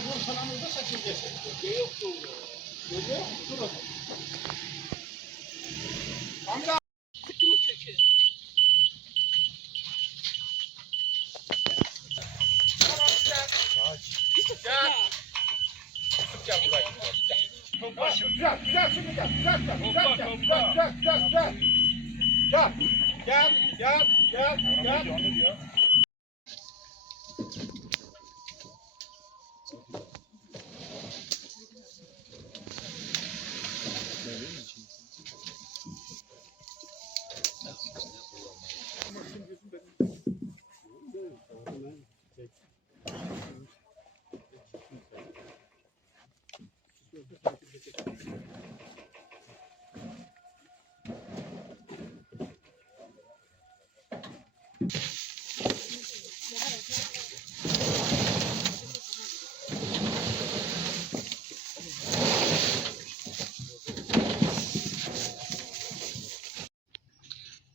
Ha yol kanalında seçileceğiz. Yoktu. Görüyor musun? Dur bakalım. Amca. Kutumu kökü. Gel. Gel buraya. Topla şimdi. Güzel, güzel şimdi gel. Güzel, güzel, güzel, güzel, güzel, güzel, güzel. Gel, gel, gel, gel, gel.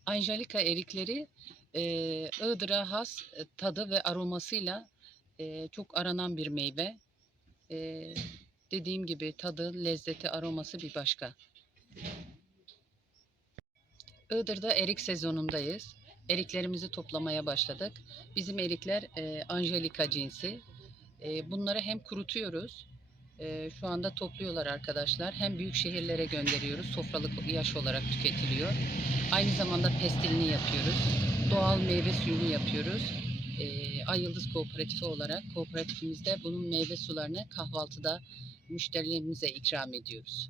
Angelika erikleri e, Iğdır'a has e, tadı ve aromasıyla e, çok aranan bir meyve. E, dediğim gibi tadı, lezzeti, aroması bir başka. Iğdır'da erik sezonundayız. Eriklerimizi toplamaya başladık. Bizim erikler e, Angelika cinsi. E, bunları hem kurutuyoruz, e, şu anda topluyorlar arkadaşlar. Hem büyük şehirlere gönderiyoruz, sofralık yaş olarak tüketiliyor. Aynı zamanda pestilini yapıyoruz. Doğal meyve suyunu yapıyoruz. Ee, Ay Yıldız Kooperatifi olarak kooperatifimizde bunun meyve sularını kahvaltıda müşterilerimize ikram ediyoruz.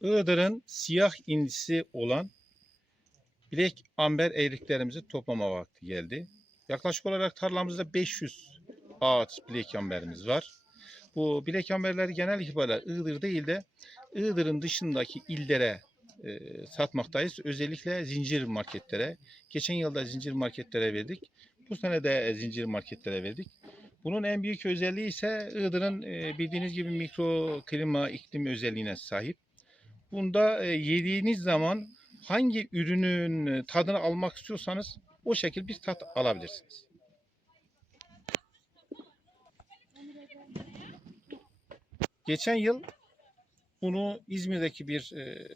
Iğdır'ın siyah incisi olan bilek amber eğriklerimizi toplama vakti geldi. Yaklaşık olarak tarlamızda 500 ağaç bilek amberimiz var. Bu bilek amberleri genel itibariyle Iğdır değil de Iğdır'ın dışındaki illere e, satmaktayız. Özellikle zincir marketlere. Geçen yılda zincir marketlere verdik. Bu sene de zincir marketlere verdik. Bunun en büyük özelliği ise Iğdır'ın e, bildiğiniz gibi mikro klima iklim özelliğine sahip. Bunda e, yediğiniz zaman hangi ürünün e, tadını almak istiyorsanız o şekil bir tat alabilirsiniz. Geçen yıl bunu İzmir'deki bir e,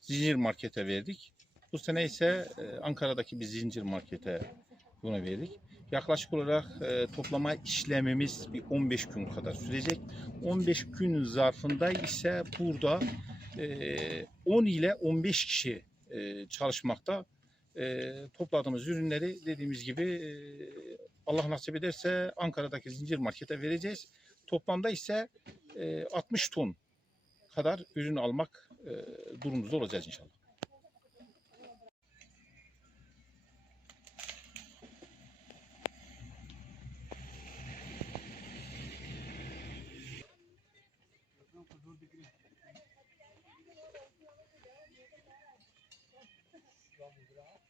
zincir markete verdik. Bu sene ise e, Ankara'daki bir zincir markete bunu verdik. Yaklaşık olarak e, toplama işlemimiz bir 15 gün kadar sürecek. 15 gün zarfında ise burada 10 ile 15 kişi çalışmakta. Topladığımız ürünleri dediğimiz gibi Allah nasip ederse Ankara'daki zincir markete vereceğiz. Toplamda ise e, 60 ton kadar ürün almak durumumuzda olacağız inşallah. off.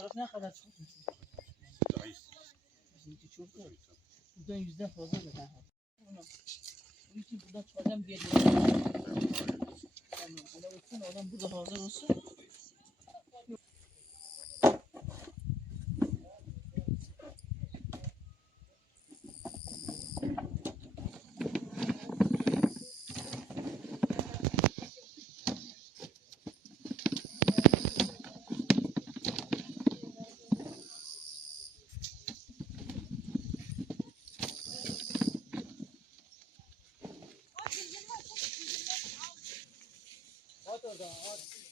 Bu taraf ne kadar çok musun? Bizimki çok da. Buradan yüzden fazla da daha. Bunu. Bu için buradan çıkacağım bir yere. Tamam. Öyle olsun. Adam burada hazır olsun. 거다. 아,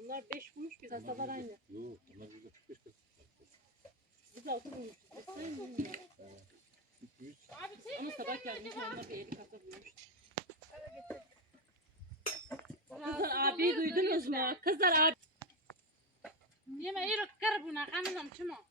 Onlar beş bulmuş biz hastalar aynı. Yok, onlar yüzde Biz altı bulmuşuz. Biz sayın sen Ama sabah gelmiş onlar bir eli kasa bulmuş. Kızlar Kızlar abi duydunuz mu? Kızlar abi. Yeme yürü kır buna kanalım şunu.